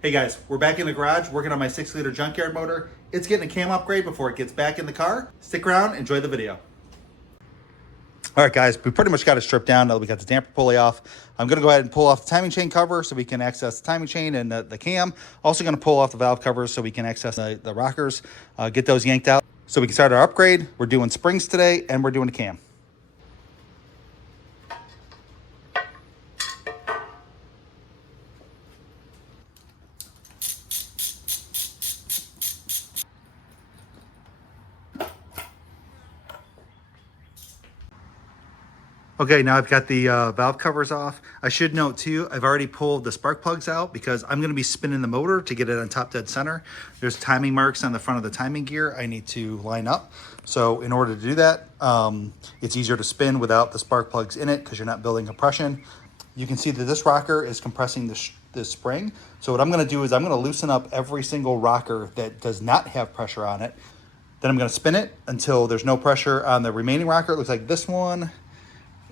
Hey guys, we're back in the garage working on my 6-liter junkyard motor. It's getting a cam upgrade before it gets back in the car. Stick around, enjoy the video. All right guys, we pretty much got it stripped down now that we got the damper pulley off. I'm gonna go ahead and pull off the timing chain cover so we can access the timing chain and the cam. Also gonna pull off the valve covers so we can access the rockers, get those yanked out so we can start our upgrade. We're doing springs today and we're doing a cam. Okay, now I've got the valve covers off. I should note too, I've already pulled the spark plugs out because I'm gonna be spinning the motor to get it on top dead center. There's timing marks on the front of the timing gear I need to line up. So in order to do that, it's easier to spin without the spark plugs in it because you're not building compression. You can see that this rocker is compressing this spring. So what I'm gonna do is I'm gonna loosen up every single rocker that does not have pressure on it. Then I'm gonna spin it until there's no pressure on the remaining rocker. It looks like this one,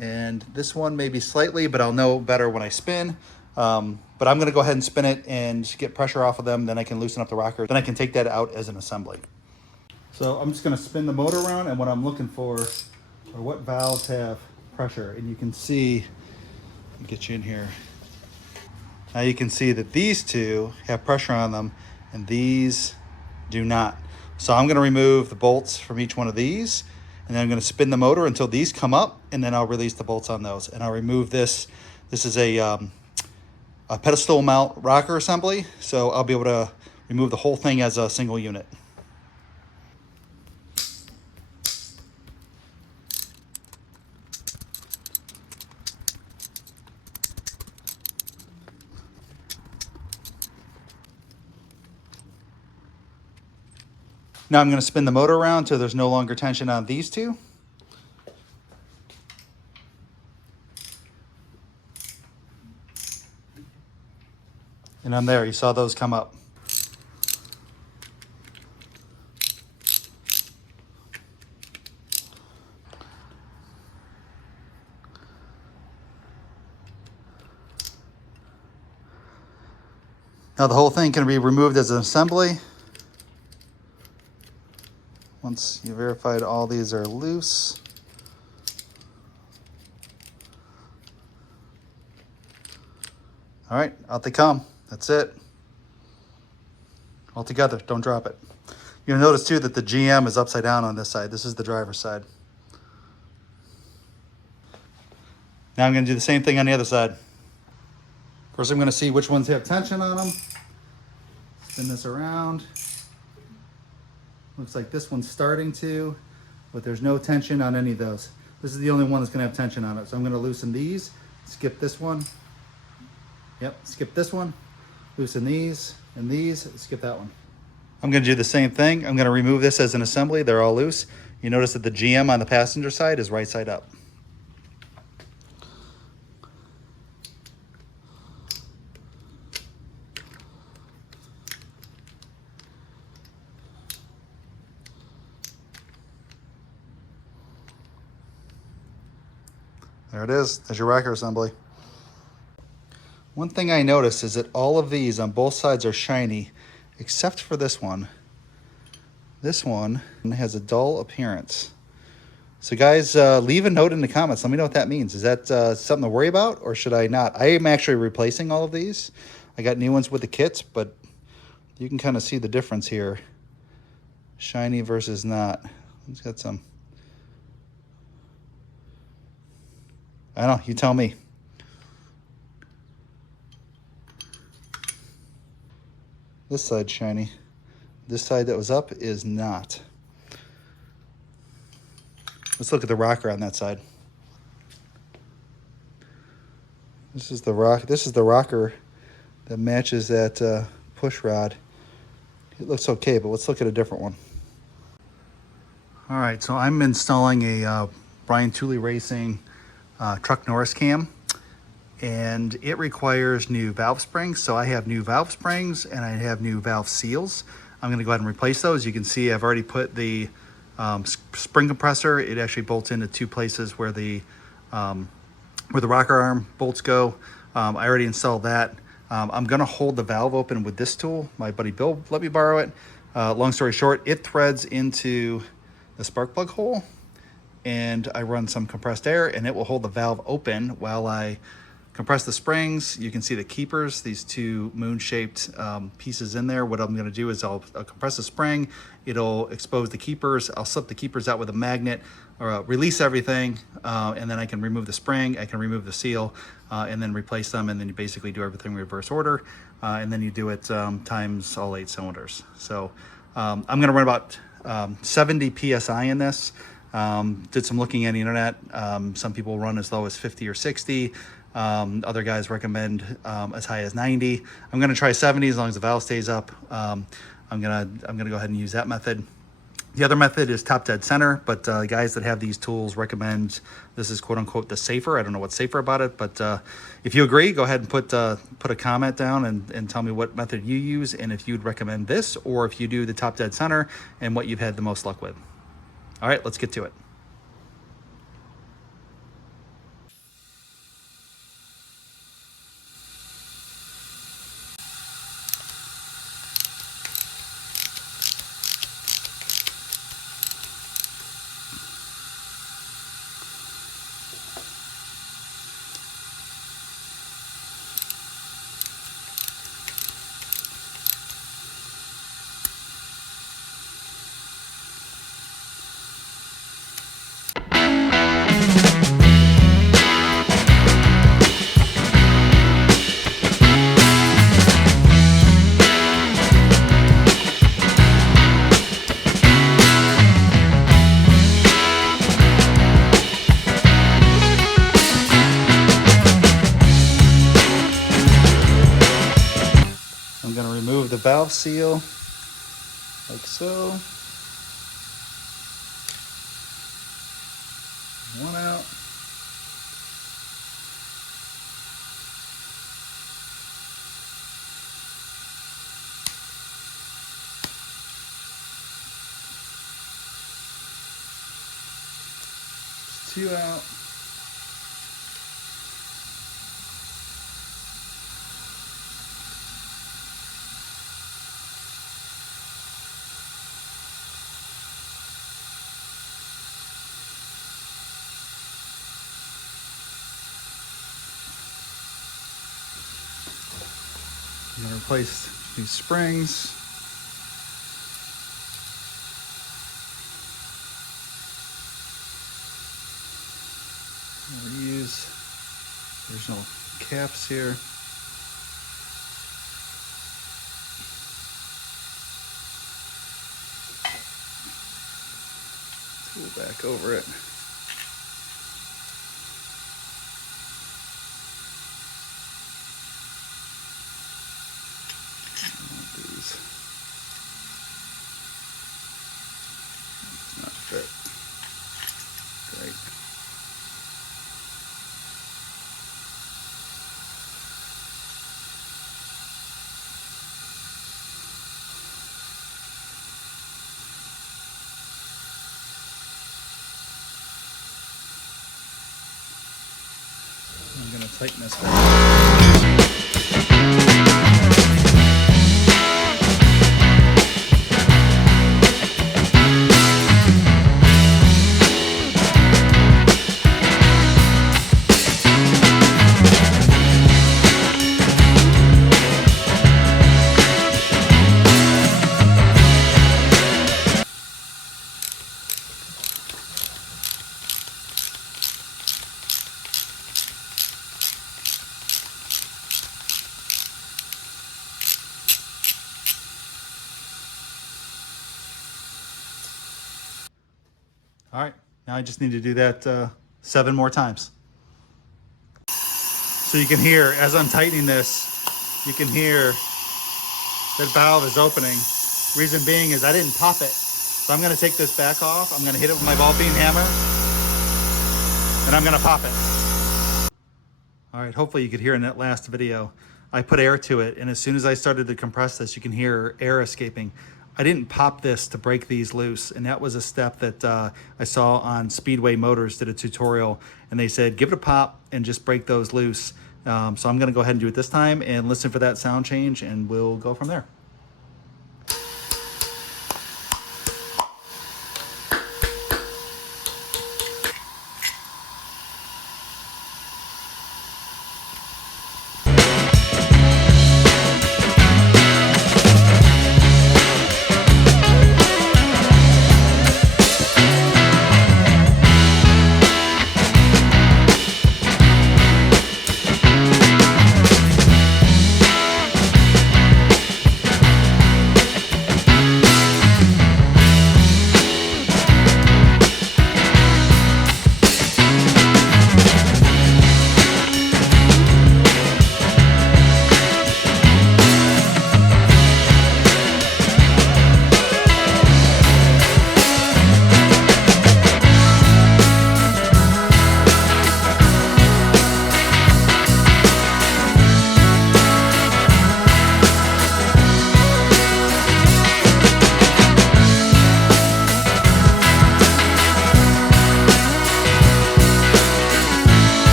and this one maybe slightly, but I'll know better when I spin. But I'm gonna go ahead and spin it and get pressure off of them, then I can loosen up the rocker. Then I can take that out as an assembly. So I'm just gonna spin the motor around, and what I'm looking for are what valves have pressure. And you can see, let me get you in here. Now you can see that these two have pressure on them and these do not. So I'm gonna remove the bolts from each one of these, and then I'm going to spin the motor until these come up, and then I'll release the bolts on those. And I'll remove this. This is a pedestal mount rocker assembly, so I'll be able to remove the whole thing as a single unit. Now I'm going to spin the motor around until there's no longer tension on these two. And I'm there, you saw those come up. Now the whole thing can be removed as an assembly. Once you verified all these are loose. All right, out they come. That's it. All together, don't drop it. You'll notice too that the GM is upside down on this side. This is the driver's side. Now I'm gonna do the same thing on the other side. First I'm gonna see which ones have tension on them. Spin this around. Looks like this one's starting to, but there's no tension on any of those. This is the only one that's gonna have tension on it. So I'm gonna loosen these, skip this one. Yep, skip this one. Loosen these and these, skip that one. I'm gonna do the same thing. I'm gonna remove this as an assembly. They're all loose. You notice that the GM on the passenger side is right side up. There it is, there's your rocker assembly. One thing I noticed is that all of these on both sides are shiny, except for this one. This one has a dull appearance. So guys, leave a note in the comments. Let me know what that means. Is that something to worry about, or should I not? I am actually replacing all of these. I got new ones with the kits, but you can kind of see the difference here. Shiny versus not. It's got some... I don't know, you tell me. This side's shiny. This side that was up is not. Let's look at the rocker on that side. This is the rocker that matches that push rod. It looks okay, but let's look at a different one. All right, so I'm installing a Brian Tooley Racing Truck Norris cam, and it requires new valve springs. So I have new valve springs and I have new valve seals. I'm going to go ahead and replace those. You can see I've already put the spring compressor. It actually bolts into two places where the rocker arm bolts go. I already installed that. I'm gonna hold the valve open with this tool. My buddy Bill let me borrow it. Long story short, it threads into the spark plug hole, and I run some compressed air, and it will hold the valve open while I compress the springs. You can see the keepers, these two moon-shaped pieces in there. What I'm gonna do is I'll compress the spring, it'll expose the keepers, I'll slip the keepers out with a magnet, or release everything, and then I can remove the spring, I can remove the seal, and then replace them, and then you basically do everything in reverse order, and then you do it times all 8 cylinders. So I'm gonna run about 70 PSI in this. Did some looking on the internet. Some people run as low as 50 or 60. Other guys recommend as high as 90. I'm gonna try 70 as long as the valve stays up. I'm gonna go ahead and use that method. The other method is top dead center, but guys that have these tools recommend this is quote unquote the safer. I don't know what's safer about it, but if you agree, go ahead and put a comment down and tell me what method you use, and if you'd recommend this, or if you do the top dead center, and what you've had the most luck with. All right, let's get to it. I'm going to remove the valve seal like so. One out. Two out. I'm going to replace these springs. Reuse. There's no caps here. Tool back over it. These. Does not fit. Great. I'm going to tighten this back. All right, now I just need to do that 7 more times. So you can hear, as I'm tightening this, you can hear that valve is opening. Reason being is I didn't pop it. So I'm gonna take this back off, I'm gonna hit it with my ball peen hammer, and I'm gonna pop it. All right, hopefully you could hear in that last video, I put air to it, and as soon as I started to compress this, you can hear air escaping. I didn't pop this to break these loose, and that was a step that I saw on Speedway Motors did a tutorial, and they said give it a pop and just break those loose. So I'm gonna go ahead and do it this time and listen for that sound change, and we'll go from there.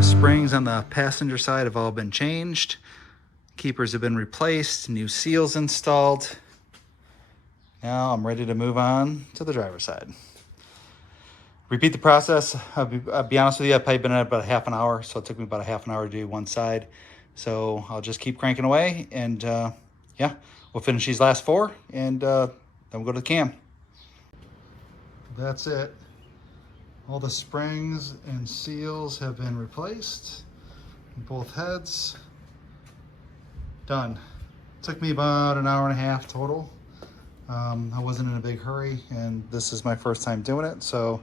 Springs on the passenger side have all been changed. Keepers have been replaced, new seals installed. Now I'm ready to move on to the driver's side. Repeat the process. I'll be honest with you, I've probably been at about a half an hour, so it took me about a half an hour to do one side. So I'll just keep cranking away, and yeah, we'll finish these last 4, and then we'll go to the cam. That's it. All the springs and seals have been replaced in both heads. Done. Took me about an hour and a half total. I wasn't in a big hurry, and this is my first time doing it, so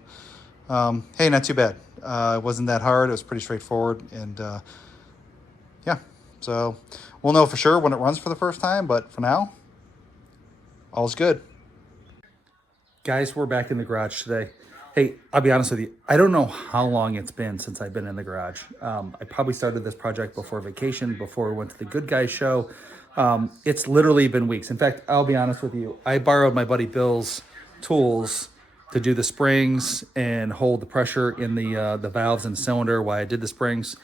hey, not too bad. It wasn't that hard. It was pretty straightforward, and yeah, so we'll know for sure when it runs for the first time, but for now, all's good. Guys, we're back in the garage today. Hey, I'll be honest with you. I don't know how long it's been since I've been in the garage. I probably started this project before vacation, before we went to the Good Guys show. It's literally been weeks. In fact, I'll be honest with you. I borrowed my buddy Bill's tools to do the springs and hold the pressure in the valves and cylinder while I did the springs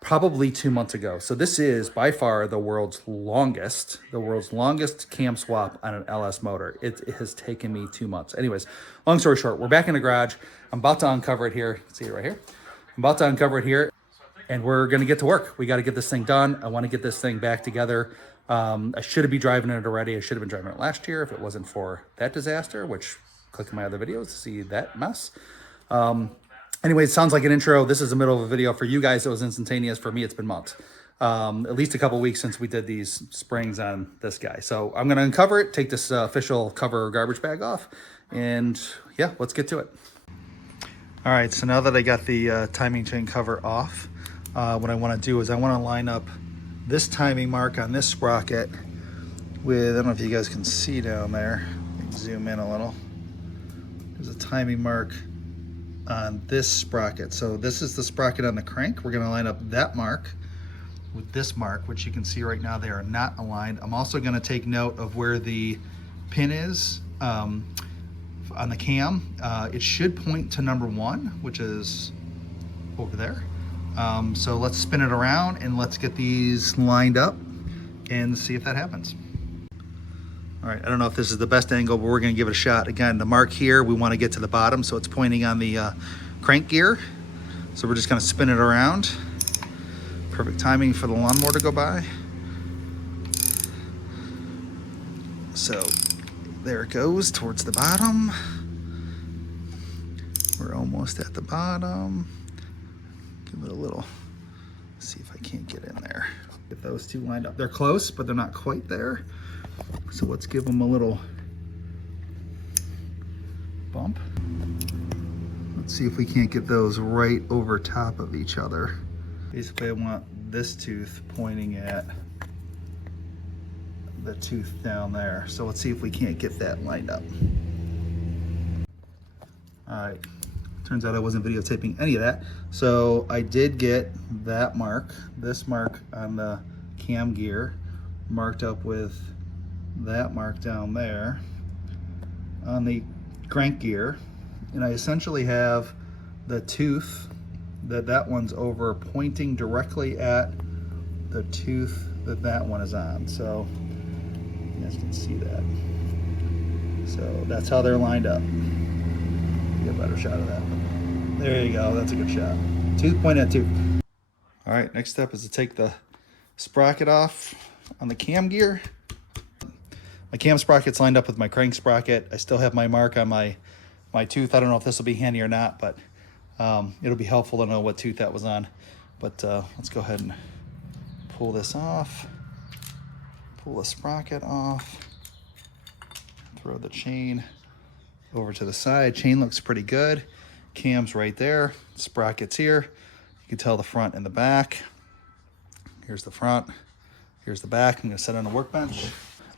probably 2 months ago. So this is by far the world's longest cam swap on an LS motor. It has taken me 2 months. Anyways, long story short, we're back in the garage. I'm about to uncover it here. See it right here. I'm about to uncover it here, and we're gonna get to work. We gotta get this thing done. I wanna get this thing back together. I should be driving it already. I should have been driving it last year if it wasn't for that disaster, which click on my other videos to see that mess. Anyway, it sounds like an intro. This is the middle of a video. For you guys, it was instantaneous. For me, it's been months. At least a couple weeks since we did these springs on this guy. So I'm gonna uncover it, take this official cover garbage bag off, and yeah, let's get to it. All right, so now that I got the timing chain cover off, what I wanna do is I wanna line up this timing mark on this sprocket with, I don't know if you guys can see down there. Let me zoom in a little. There's a timing mark on this sprocket. So this is the sprocket on the crank. We're gonna line up that mark with this mark, which you can see right now they are not aligned. I'm also gonna take note of where the pin is on the cam. It should point to number 1, which is over there. So let's spin it around and let's get these lined up and see if that happens. All right, I don't know if this is the best angle, but we're gonna give it a shot. Again, the mark here, we wanna get to the bottom, so it's pointing on the crank gear. So we're just gonna spin it around. Perfect timing for the lawnmower to go by. So there it goes towards the bottom. We're almost at the bottom. Give it a little, see if I can't get in there. Get those two lined up. They're close, but they're not quite there. So let's give them a little bump. Let's see if we can't get those right over top of each other. Basically, I want this tooth pointing at the tooth down there. So let's see if we can't get that lined up. All right, turns out I wasn't videotaping any of that. So I did get that mark, this mark on the cam gear, marked up with that mark down there on the crank gear. And I essentially have the tooth that one's over pointing directly at the tooth that one is on. So you guys can see that. So that's how they're lined up. Get a better shot of that. There you go, that's a good shot. Tooth point at tooth. All right, next step is to take the sprocket off on the cam gear. My cam sprocket's lined up with my crank sprocket. I still have my mark on my tooth. I don't know if this will be handy or not, but it'll be helpful to know what tooth that was on. But let's go ahead and pull this off. Pull the sprocket off. Throw the chain over to the side. Chain looks pretty good. Cam's right there. Sprocket's here. You can tell the front and the back. Here's the front. Here's the back. I'm gonna set on a workbench.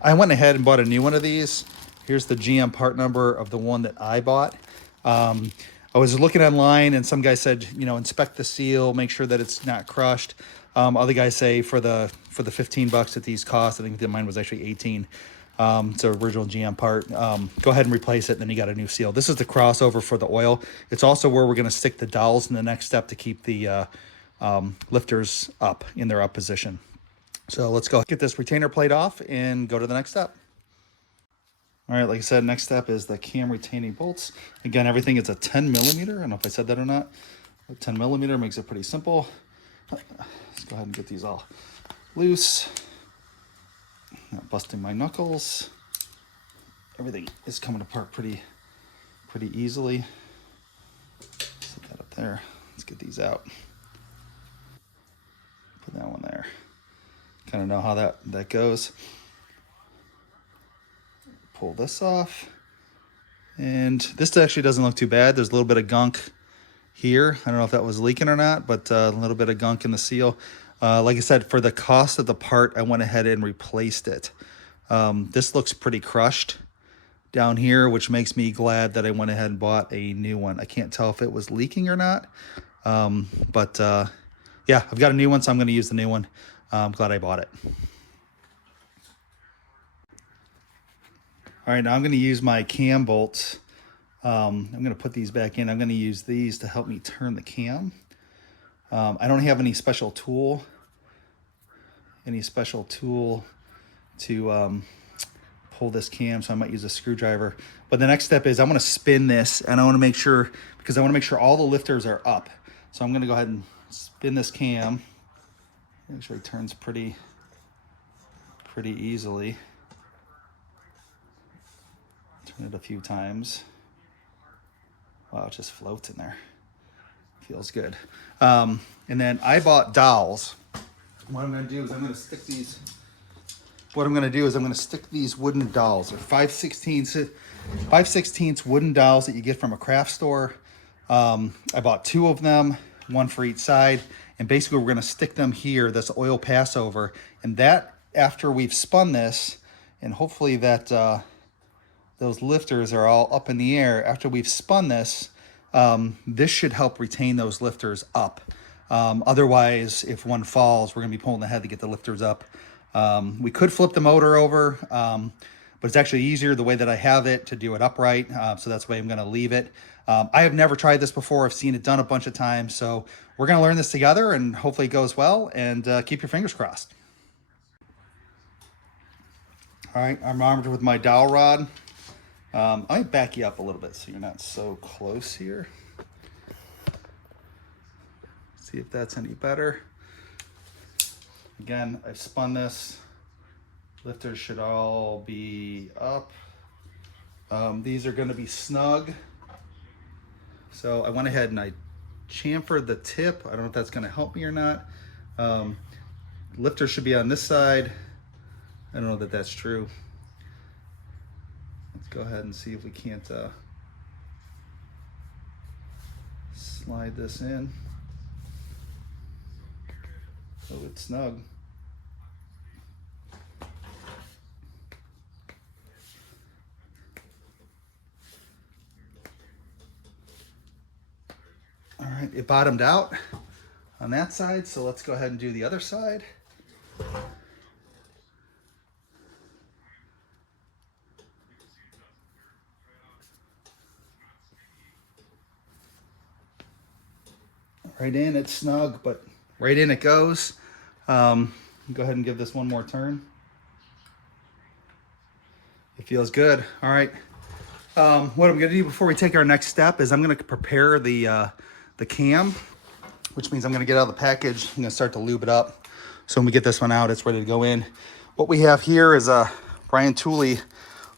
I went ahead and bought a new one of these. Here's the GM part number of the one that I bought. I was looking online and some guy said, you know, inspect the seal, make sure that it's not crushed. Other guys say for the 15 bucks that these cost, I think that mine was actually 18. It's an original GM part. Go ahead and replace it, and then you got a new seal. This is the crossover for the oil. It's also where we're gonna stick the dowels in the next step to keep the lifters up in their up position. So let's go get this retainer plate off and go to the next step. All right, like I said, next step is the cam retaining bolts. Again, everything is a 10 millimeter. I don't know if I said that or not. A 10 millimeter makes it pretty simple. Let's go ahead and get these all loose. Not busting my knuckles. Everything is coming apart pretty easily. Set that up there. Let's get these out. Put that one there. Kind of know how that goes. Pull this off. And this actually doesn't look too bad. There's a little bit of gunk here. I don't know if that was leaking or not, but a little bit of gunk in the seal. Like I said, for the cost of the part, I went ahead and replaced it. This looks pretty crushed down here, which makes me glad that I went ahead and bought a new one. I can't tell if it was leaking or not. Yeah, I've got a new one, so I'm going to use the new one. I'm glad I bought it. All right, now I'm going to use my cam bolts. I'm going to put these back in. I'm going to use these to help me turn the cam. I don't have any special tool to pull this cam, so I might use a screwdriver. But the next step is I'm going to spin this, and I want to make sure, because I want to make sure all the lifters are up. So I'm going to go ahead and spin this cam. It actually turns pretty easily. Turn it a few times. Wow, it just floats in there. Feels good. And then I bought dowels. What I'm going to do is I'm going to stick these. What I'm going to do is I'm going to stick these wooden dowels. They're 5/16 wooden dowels that you get from a craft store. I bought 2 of them, 1 for each side. And basically we're going to stick them here, this oil passover. And that, after we've spun this, and hopefully that those lifters are all up in the air, after we've spun this, this should help retain those lifters up. Otherwise, if one falls, we're going to be pulling the head to get the lifters up. We could flip the motor over, but it's actually easier the way that I have it to do it upright. So that's the way I'm going to leave it. I have never tried this before. I've seen it done a bunch of times. So we're going to learn this together, and hopefully it goes well, and keep your fingers crossed. All right, I'm armed with my dowel rod. I might back you up a little bit so you're not so close here. See if that's any better. Again, I've spun this. Lifters should all be up. These are going to be snug. So I went ahead and I chamfered the tip. I don't know if that's going to help me or not. Lifter should be on this side. I don't know that that's true. Let's go ahead and see if we can't slide this in so it's snug. All right, it bottomed out on that side, so let's go ahead and do the other side. Right in, it's snug, but right in it goes. Go ahead and give this one more turn. It feels good. All right. What I'm gonna do before we take our next step is I'm gonna prepare the cam, which means I'm gonna get out of the package. I'm gonna start to lube it up. So when we get this one out, it's ready to go in. What we have here is a Tooley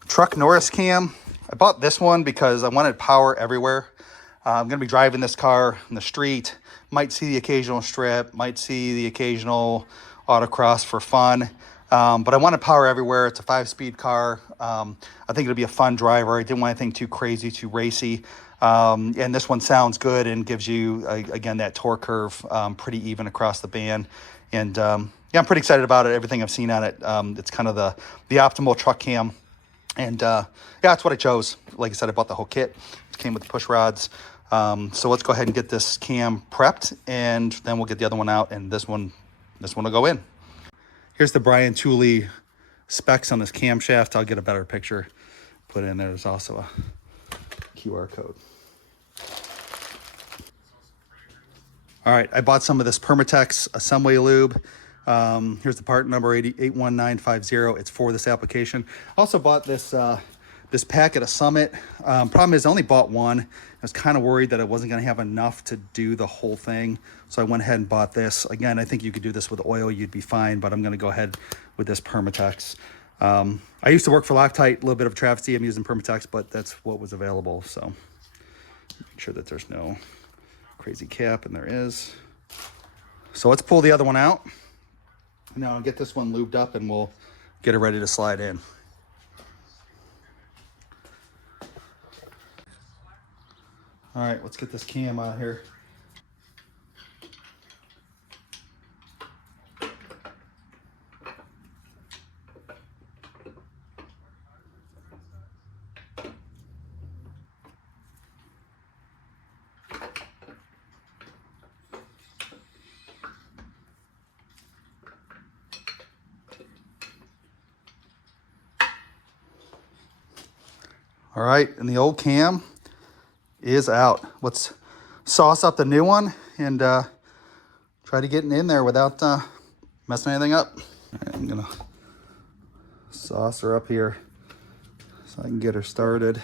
Truck Norris cam. I bought this one because I wanted power everywhere. I'm gonna be driving this car in the street. Might see the occasional strip, might see the occasional autocross for fun. But I wanted power everywhere. It's a 5-speed car. I think it'll be a fun driver. I didn't want anything too crazy, too racy. And this one sounds good and gives you, again, that torque curve pretty even across the band. And yeah, I'm pretty excited about it. Everything I've seen on it. It's kind of the optimal truck cam. And yeah, that's what I chose. Like I said, I bought the whole kit. It came with the push rods. So let's go ahead and get this cam prepped, and then we'll get the other one out, and this one will go in. Here's the Tooley specs on this camshaft. I'll get a better picture put in there. There's also a QR code. All right, I bought some of this Permatex Assembly Lube. Here's the part number 81950. It's for this application. I also bought this this pack at a Summit. Problem is I only bought one. I was kind of worried that I wasn't going to have enough to do the whole thing. So I went ahead and bought this. Again, I think you could do this with oil. You'd be fine, but I'm going to go ahead with this Permatex. I used to work for Loctite, a little bit of travesty. I'm using Permatex, but that's what was available. So make sure that there's no crazy cap, and there is. So let's pull the other one out. Now I'll get this one lubed up and we'll get it ready to slide in. All right, let's get this cam out here. All right, and the old cam is out. Let's sauce up the new one and try to get in there without messing anything up. All right, I'm gonna sauce her up here so I can get her started.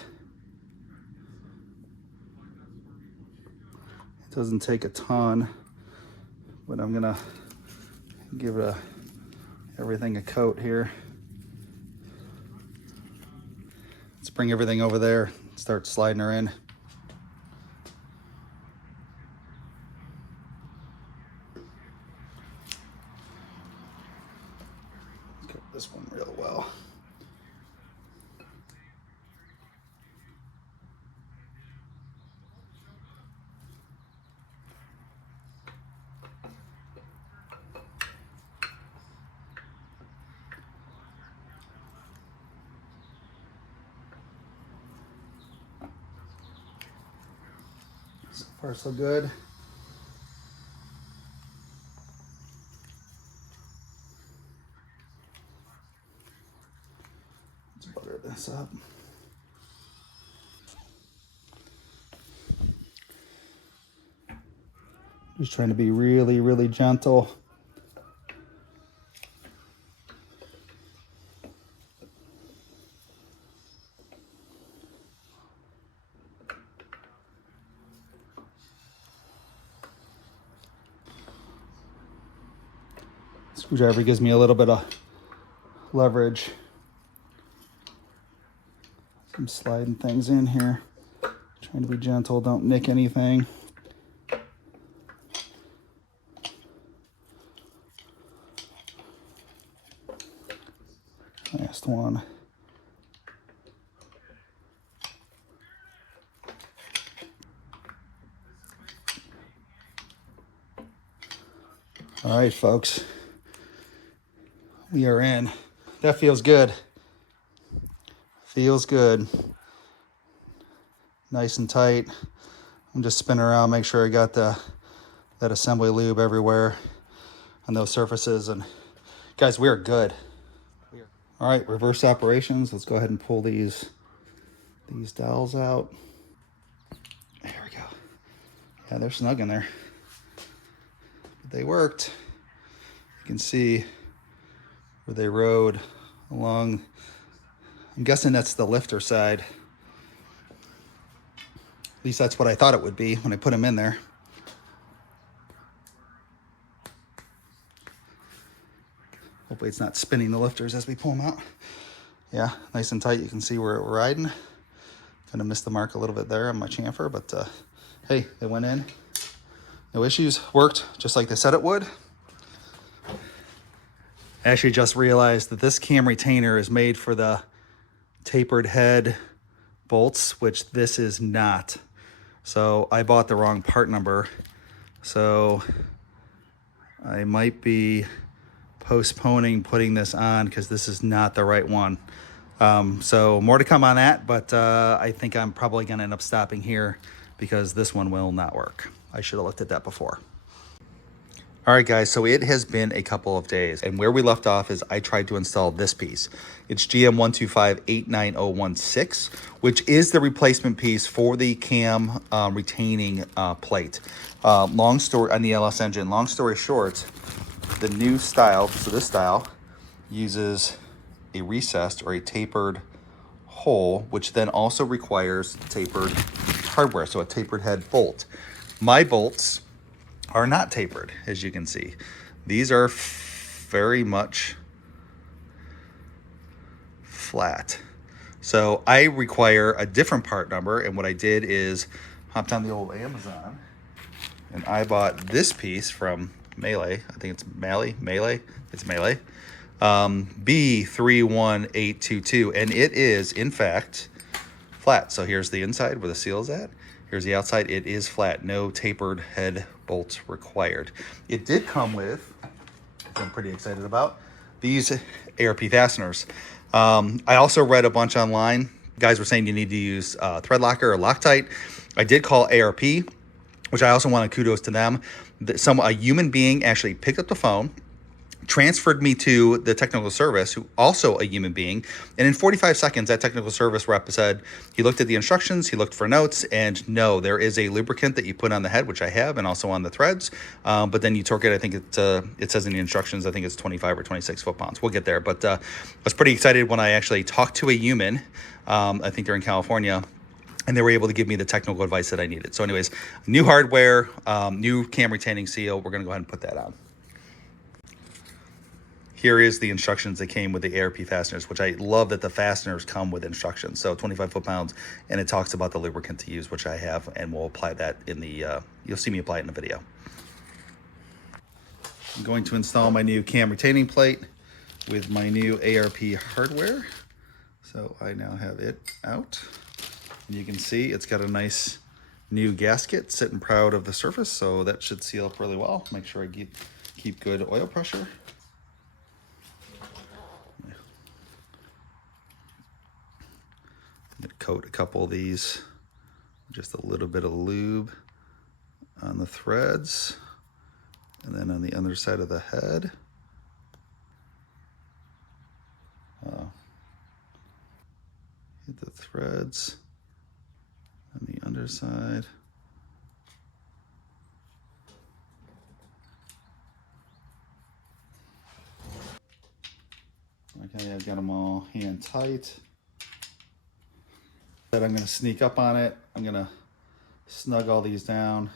It doesn't take a ton, but I'm gonna give everything a coat here. Let's bring everything over there, start sliding her in. Get this one real well. So far, so good. Let's butter this up. Just trying to be really, really gentle. Screwdriver gives me a little bit of leverage. I'm sliding things in here. Trying to be gentle, don't nick anything. Last one. All right, folks. We are in. That feels good. Feels good. Nice and tight. I'm just spinning around, make sure I got that assembly lube everywhere on those surfaces. And guys, we are good. All right, reverse operations. Let's go ahead and pull these dowels out. There we go. Yeah, they're snug in there. But they worked. You can see where they rode along. I'm guessing that's the lifter side. At least that's what I thought it would be when I put them in there. Hopefully it's not spinning the lifters as we pull them out. Yeah, nice and tight. You can see where we're riding. Kind of missed the mark a little bit there on my chamfer, but hey, they went in. No issues. Worked just like they said it would. I actually just realized that this cam retainer is made for the tapered head bolts, which this is not. So I bought the wrong part number. So I might be postponing putting this on because this is not the right one. So more to come on that, but I think I'm probably gonna end up stopping here because this one will not work. I should have looked at that before. All right, guys, so it has been a couple of days, and where we left off is I tried to install this piece. It's GM125-89016, which is the replacement piece for the cam retaining plate. Long story on the LS engine. Long story short, the new style, so this style, uses a recessed or a tapered hole, which then also requires tapered hardware, so a tapered head bolt. My bolts are not tapered, as you can see. These are very much flat. So I require a different part number, and what I did is hopped on the old Amazon, and I bought this piece from Melee. I think it's Melee. It's Melee. B31822, and it is, in fact, flat. So here's the inside where the seal is at. Here's the outside. It is flat. No tapered head bolts required. It did come with, which I'm pretty excited about, these ARP fasteners. I also read a bunch online. Guys were saying you need to use thread locker or Loctite. I did call ARP, which I also want to kudos to them. A human being actually picked up the phone, transferred me to the technical service, who also a human being, and in 45 seconds that technical service rep said he looked at the instructions, he looked for notes, and no, there is a lubricant that you put on the head, which I have, and also on the threads, but then you torque it. I think it says in the instructions, I think it's 25 or 26 foot-pounds. We'll get there, but I was pretty excited when I actually talked to a human. I think they're in California, and they were able to give me the technical advice that I needed. So anyways, new hardware, new cam retaining seal. We're going to go ahead and put that on. Here is the instructions that came with the ARP fasteners, which I love that the fasteners come with instructions. So 25 foot-pounds, and it talks about the lubricant to use, which I have, and we'll apply that in the, you'll see me apply it in the video. I'm going to install my new cam retaining plate with my new ARP hardware. So I now have it out. And you can see it's got a nice new gasket sitting proud of the surface, so that should seal up really well. Make sure I keep good oil pressure. I'm gonna coat a couple of these, just a little bit of lube on the threads, and then on the other side of the head. Hit the threads on the underside. Okay, I've got them all hand tight. I'm going to sneak up on it. I'm going to snug all these down.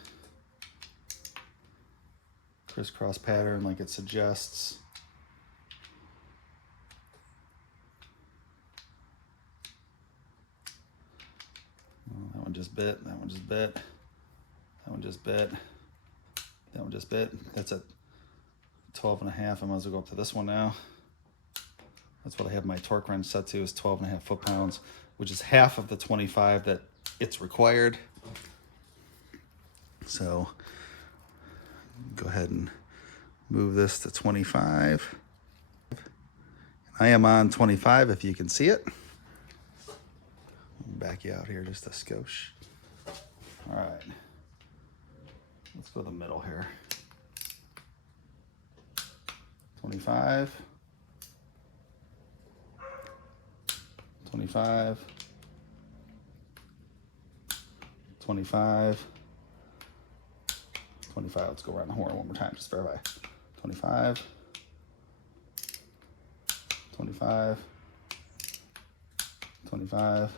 crisscross pattern like it suggests. Oh, that one just bit, that one just bit, that one just bit, that one just bit. That's at 12.5. I might as well go up to this one now. That's what I have my torque wrench set to, is 12.5 foot-pounds, which is half of the 25 that it's required. So go ahead and move this to 25. I am on 25 if you can see it. Back you out here just a skosh. All right, let's go to the middle here. 25, 25, 25, 25. Let's go around the horn one more time, just verify. 25, 25, 25,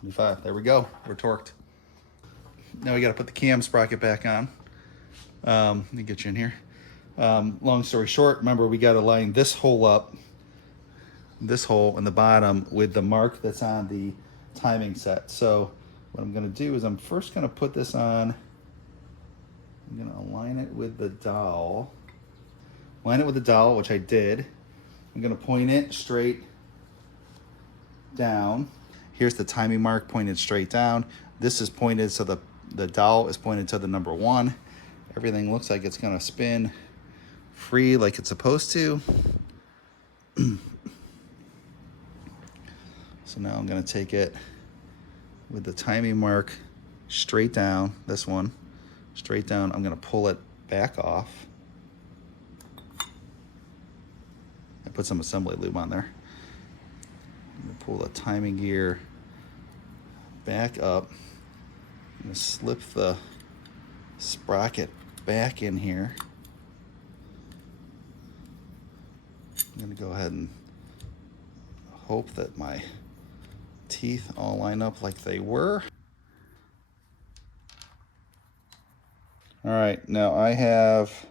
25. There we go. We're torqued. Now we got to put the cam sprocket back on. Let me get you in here. Long story short, remember we got to line this hole up, this hole in the bottom, with the mark that's on the timing set. So what I'm going to do is I'm first going to put this on. I'm going to align it with the dowel. Line it with the dowel, which I did. I'm going to point it straight down. Here's the timing mark pointed straight down. This is pointed, so the dowel is pointed to the number 1. Everything looks like it's going to spin free like it's supposed to. So now I'm going to take it with the timing mark straight down, this one, straight down. I'm going to pull it back off. I put some assembly lube on there. I'm going to pull the timing gear back up. I'm going to slip the sprocket back in here. I'm going to go ahead and hope that my teeth all line up like they were. All right, now I have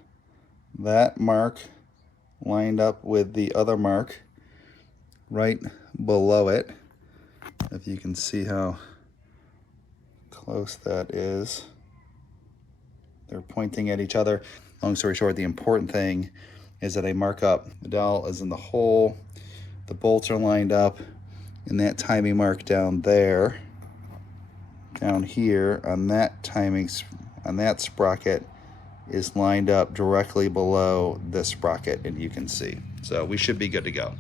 that mark lined up with the other mark right below it. If you can see how close that is. They're pointing at each other. Long story short, the important thing is that I mark up. The dowel is in the hole, the bolts are lined up, and that timing mark down there, down here on that timing, on that sprocket, is lined up directly below this sprocket, and you can see. So we should be good to go.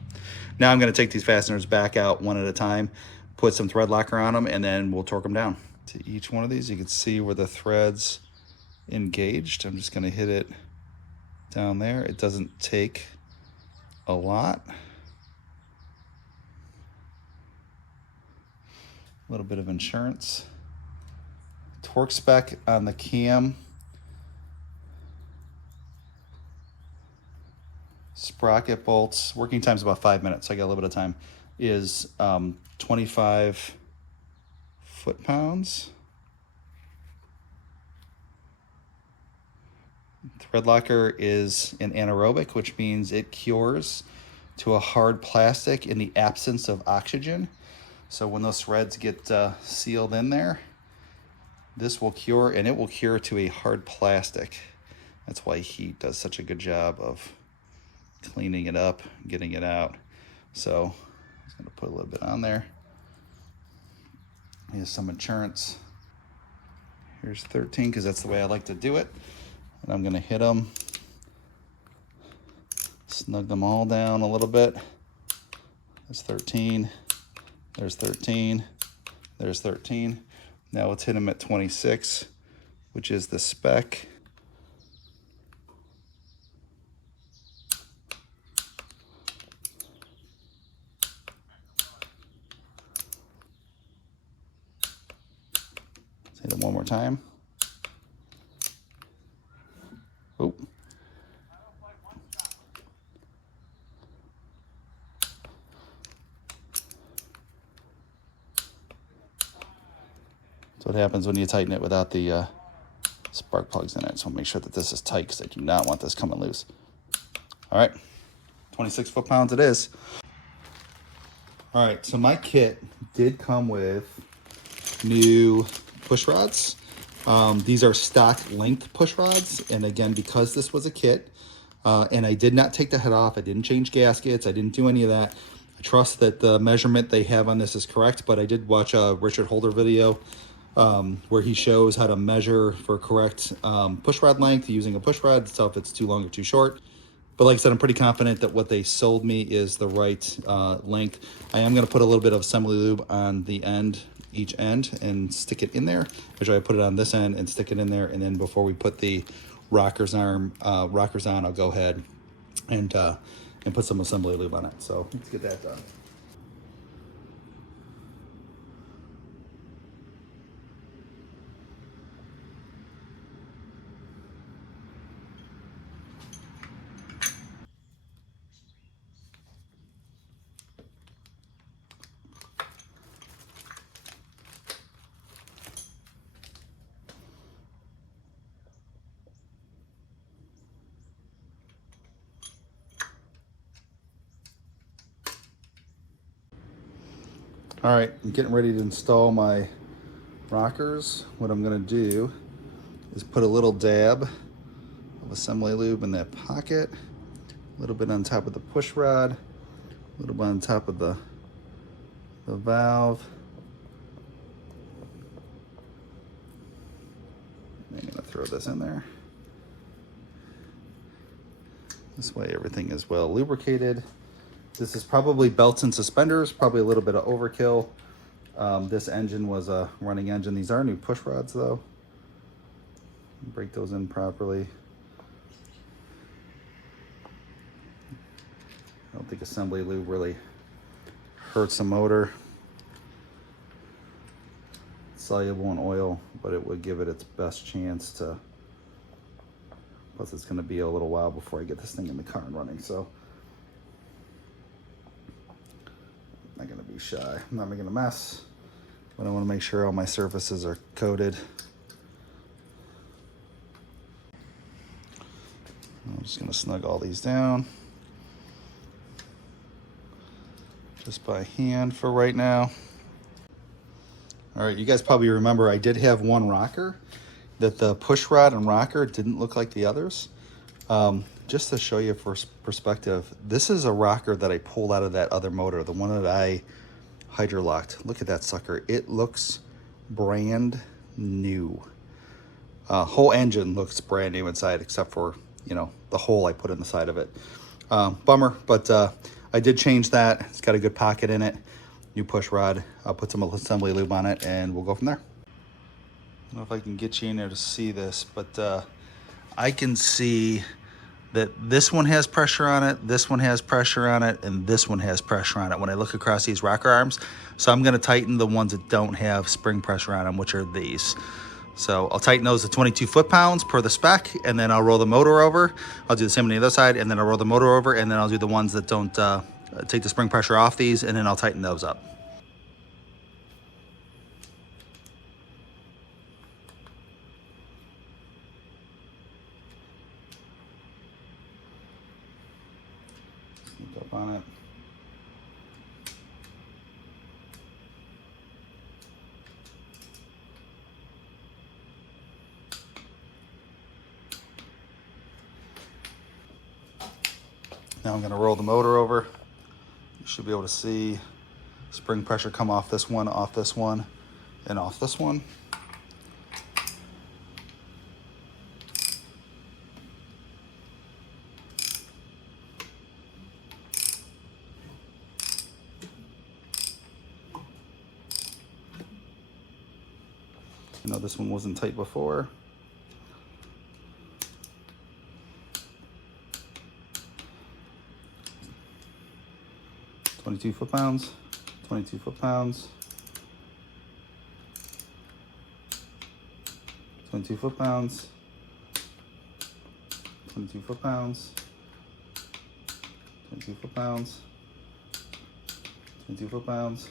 Now I'm going to take these fasteners back out one at a time, put some thread locker on them, and then we'll torque them down. To each one of these, you can see where the thread's engaged. I'm just going to hit it down there. It doesn't take a lot. A little bit of insurance. Torque spec on the cam sprocket bolts, working time's about 5 minutes, so I got a little bit of time, is 25 foot-pounds. Thread locker is an anaerobic, which means it cures to a hard plastic in the absence of oxygen. So when those threads get sealed in there, this will cure, and it will cure to a hard plastic. That's why heat does such a good job of cleaning it up, getting it out. So I'm just gonna put a little bit on there. Here's some insurance. Here's 13, because that's the way I like to do it. And I'm gonna hit them, snug them all down a little bit. There's 13, there's 13, there's 13. Now let's hit them at 26, which is the spec. Let's hit it one more time. Oh. That's what happens when you tighten it without the spark plugs in it. So make sure that this is tight because I do not want this coming loose. All right, 26 foot-pounds it is. All right, so my kit did come with new push rods. These are stock length push rods. And again, because this was a kit, and I did not take the head off, I didn't change gaskets, I didn't do any of that. I trust that the measurement they have on this is correct, but I did watch a Richard Holder video where he shows how to measure for correct push rod length using a push rod, so if it's too long or too short. But like I said, I'm pretty confident that what they sold me is the right length. I am going to put a little bit of assembly lube on the end, each end, and stick it in there. Actually, I put it on this end and stick it in there, and then before we put the rockers on, I'll go ahead and put some assembly lube on it. So let's get that done. All right, I'm getting ready to install my rockers. What I'm gonna do is put a little dab of assembly lube in that pocket, a little bit on top of the push rod, a little bit on top of the valve. I'm gonna throw this in there. This way everything is well lubricated. This is probably belts and suspenders, probably a little bit of overkill. This engine was a running engine. These are new push rods though. Break those in properly. I don't think assembly lube really hurts the motor. It's soluble in oil, but it would give it its best chance to. Plus it's gonna be a little while before I get this thing in the car and running, so. I'm not gonna be shy. I'm not making a mess, but I want to make sure all my surfaces are coated. I'm just gonna snug all these down just by hand for right now. All right, you guys probably remember I did have one rocker that the push rod and rocker didn't look like the others. Just to show you for perspective, this is a rocker that I pulled out of that other motor, the one that I hydrolocked. Look at that sucker. It looks brand new. Whole engine looks brand new inside, except for, you know, the hole I put in the side of it. Bummer, but I did change that. It's got a good pocket in it. New push rod. I'll put some assembly lube on it, and we'll go from there. I don't know if I can get you in there to see this, but I can see that this one has pressure on it, this one has pressure on it, and this one has pressure on it when I look across these rocker arms. So I'm gonna tighten the ones that don't have spring pressure on them, which are these. So I'll tighten those to 22 foot-pounds per the spec, and then I'll roll the motor over. I'll do the same on the other side, and then I'll roll the motor over, and then I'll do the ones that don't take the spring pressure off these, and then I'll tighten those up. Sneak up on it. Now I'm going to roll the motor over. You should be able to see spring pressure come off this one, and off this one. I know this one wasn't tight before. "22 foot-pounds, 22 foot-pounds, 22 foot-pounds, 22 foot-pounds, 22 foot-pounds, 22 foot-pounds,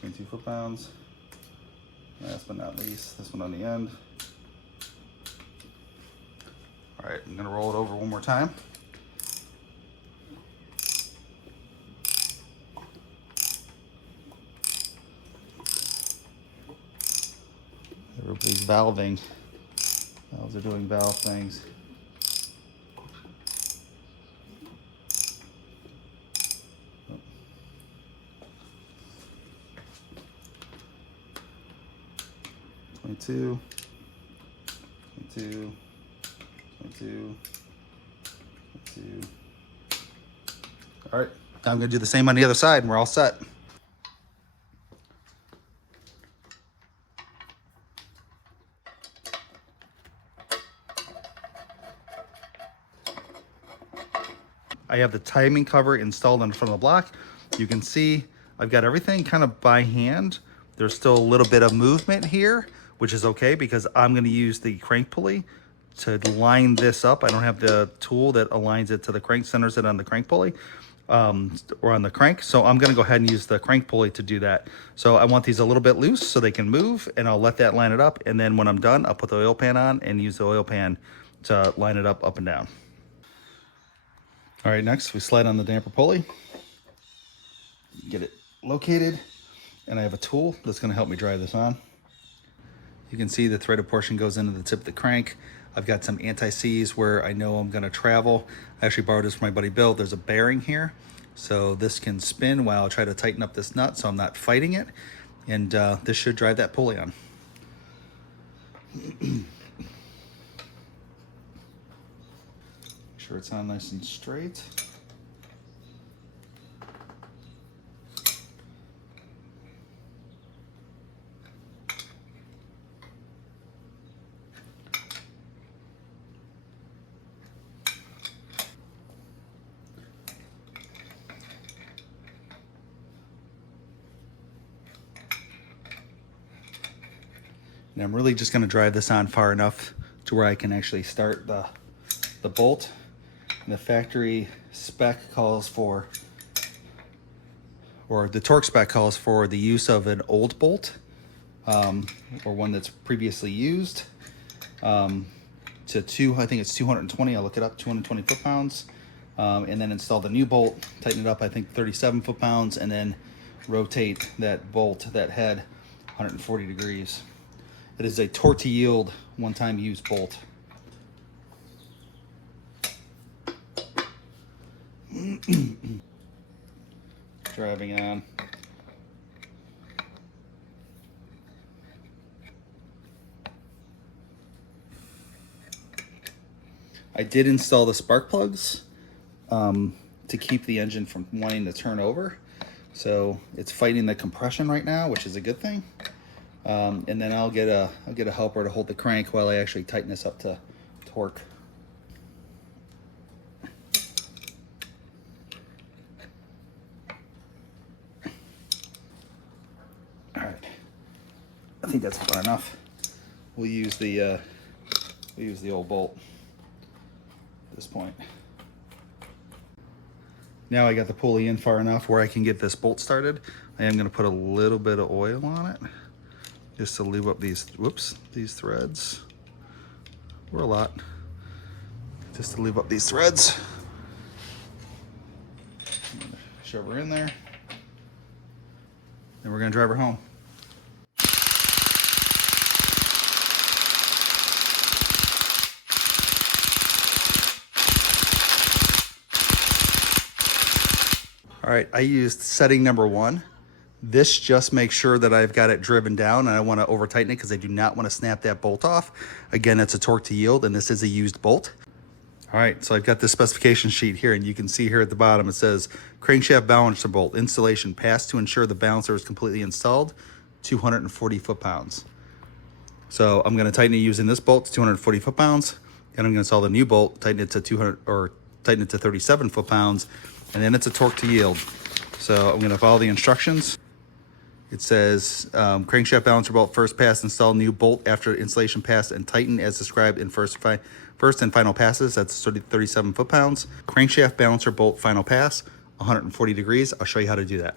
22 foot-pounds." Last but not least, this one on the end. All right, I'm gonna roll it over one more time. Everybody's valving. Valves are doing valve things. Oh. 22, 22, 22, 22. All right, now I'm gonna do the same on the other side and we're all set. I have the timing cover installed in front of the block. You can see I've got everything kind of by hand. There's still a little bit of movement here, which is okay because I'm gonna use the crank pulley to line this up. I don't have the tool that aligns it to the crank, centers it on the crank pulley or on the crank. So I'm gonna go ahead and use the crank pulley to do that. So I want these a little bit loose so they can move, and I'll let that line it up. And then when I'm done, I'll put the oil pan on and use the oil pan to line it up and down. All right, next we slide on the damper pulley, get it located, and I have a tool that's gonna help me drive this on. You can see the threaded portion goes into the tip of the crank. I've got some anti-seize where I know I'm gonna travel. I actually borrowed this from my buddy Bill. There's a bearing here, so this can spin while I try to tighten up this nut so I'm not fighting it, and this should drive that pulley on. Sure it's on nice and straight. And I'm really just gonna drive this on far enough to where I can actually start the bolt. And the factory spec calls for, or the torque spec calls for the use of an old bolt or one that's previously used I think it's 220, I'll look it up, 220 foot-pounds. And then install the new bolt, tighten it up, I think 37 foot-pounds, and then rotate that bolt, that head, 140 degrees. It is a torque to yield, one-time use bolt. Driving on. I did install the spark plugs to keep the engine from wanting to turn over. So it's fighting the compression right now, which is a good thing. And then I'll get a helper to hold the crank while I actually tighten this up to torque. All right, I think that's far enough. We'll use the old bolt at this point. Now I got the pulley in far enough where I can get this bolt started. I am going to put a little bit of oil on it just to lube up these threads, or a lot, just to lube up these threads. Shove her in there, and we're going to drive her home. All right, I used setting number 1. This just makes sure that I've got it driven down, and I want to over tighten it because I do not want to snap that bolt off. Again, it's a torque to yield, and this is a used bolt. All right, so I've got this specification sheet here, and you can see here at the bottom, it says crankshaft balancer bolt, installation, pass to ensure the balancer is completely installed, 240 foot-pounds. So I'm going to tighten it using this bolt to 240 foot-pounds, and I'm going to install the new bolt, tighten it to 37 foot-pounds, and then it's a torque to yield. So I'm going to follow the instructions. It says crankshaft balancer bolt, first pass, install new bolt after installation pass and tighten as described in first and final passes. That's 37 foot-pounds. Crankshaft balancer bolt, final pass, 140 degrees. I'll show you how to do that.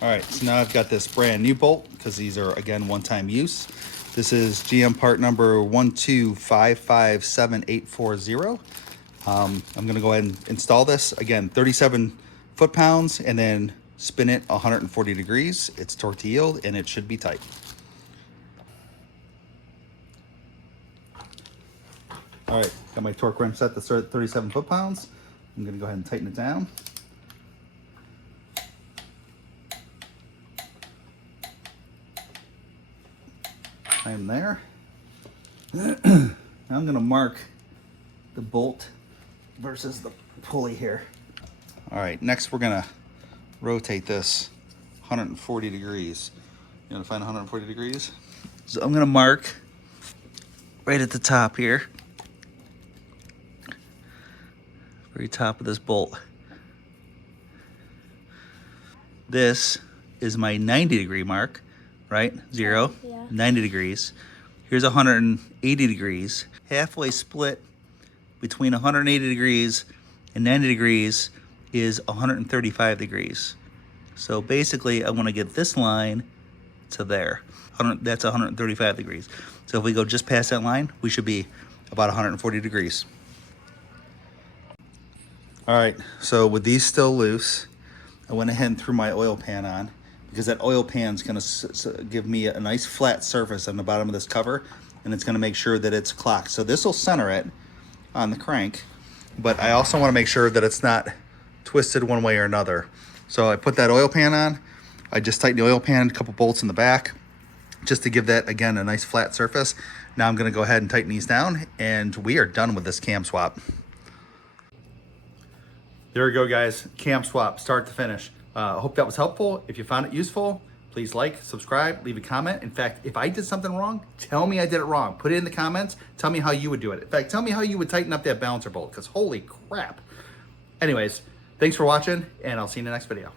All right, so now I've got this brand new bolt because these are, again, one-time use. This is GM part number 1255780. I'm gonna go ahead and install this. Again, 37 foot-pounds, and then spin it 140 degrees. It's torque to yield, and it should be tight. All right, got my torque wrench set to 37 foot-pounds. I'm gonna go ahead and tighten it down. I'm there. Now I'm gonna mark the bolt versus the pulley here. All right, next we're gonna rotate this 140 degrees. You wanna find 140 degrees? So I'm gonna mark right at the top here. Very top of this bolt. This is my 90 degree mark, right? 0, yeah. 90 degrees. Here's 180 degrees. Halfway split between 180 degrees and 90 degrees is 135 degrees. So basically I want to get this line to there. That's 135 degrees. So if we go just past that line, we should be about 140 degrees. All right, so with these still loose, I went ahead and threw my oil pan on, because that oil pan is going to give me a nice flat surface on the bottom of this cover, and it's going to make sure that it's clocked. So this will center it on the crank, but I also want to make sure that it's not twisted one way or another. So I put that oil pan on. I just tightened the oil pan, a couple bolts in the back, just to give that, again, a nice flat surface. Now I'm going to go ahead and tighten these down, and we are done with this cam swap. There we go, guys. Cam swap, start to finish. I hope that was helpful. If you found it useful, please like, subscribe, leave a comment. In fact, if I did something wrong, tell me I did it wrong. Put it in the comments. Tell me how you would do it. In fact, tell me how you would tighten up that balancer bolt, because holy crap. Anyways, thanks for watching, and I'll see you in the next video.